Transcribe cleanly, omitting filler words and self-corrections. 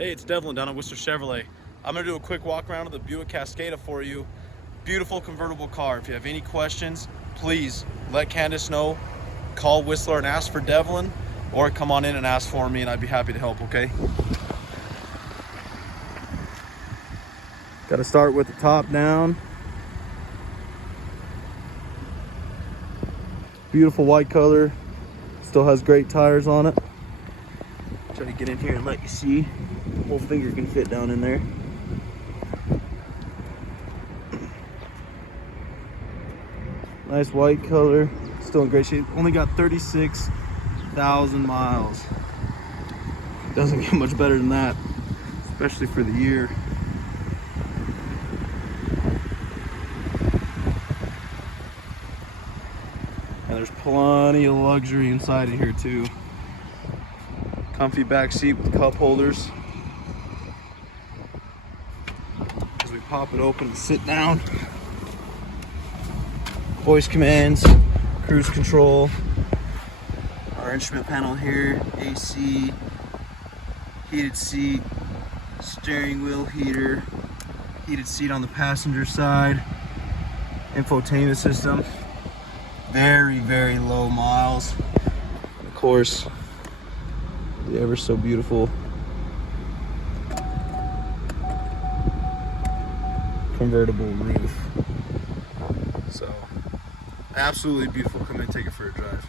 Hey, it's Devlin down at Whisler Chevrolet. I'm gonna do a quick walk around of the Buick Cascada for you. Beautiful convertible car. If you have any questions, please let Candace know. Call Whisler and ask for Devlin, or come on in and ask for me and I'd be happy to help, okay? Gotta start with the top down. Beautiful white color. Still has great tires on it. Try to get in here and let you see. Whole finger can fit down in there. Nice white color. Still in great shape. Only got 36,000 miles. Doesn't get much better than that, especially for the year. And there's plenty of luxury inside of here too. Comfy back seat with cup holders. As we pop it open and sit down. Voice commands, cruise control, our instrument panel here, AC, heated seat, steering wheel heater, heated seat on the passenger side, infotainment system, very low miles. Of course, the ever so beautiful convertible roof. So absolutely beautiful. Come in and take it for a drive.